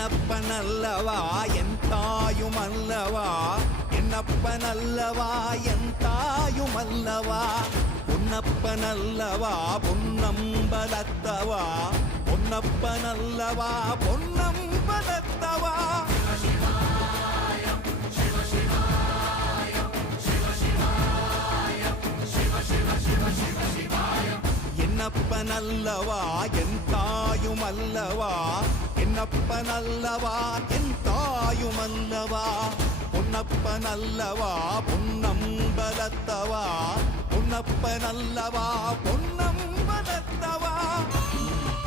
என்னப்பனல்லவா என் தாயுமல்லவா, என்னப்பனல்லவா என் தாயுமல்லவா, பொன்னப்பனல்லவா பொன்னம்பலத்தவா, பொன்னப்பனல்லவா பொன்னம்பலத்தவா. என்னப்பனல்லவா என் தாயுமல்லவா, என்னப்பனல்லவா என் தாயுமல்லவா, பொன்னப்பனல்லவா பொன்னம்பலத்தவா, பொன்னப்பனல்லவா பொன்னம்பலத்தவா.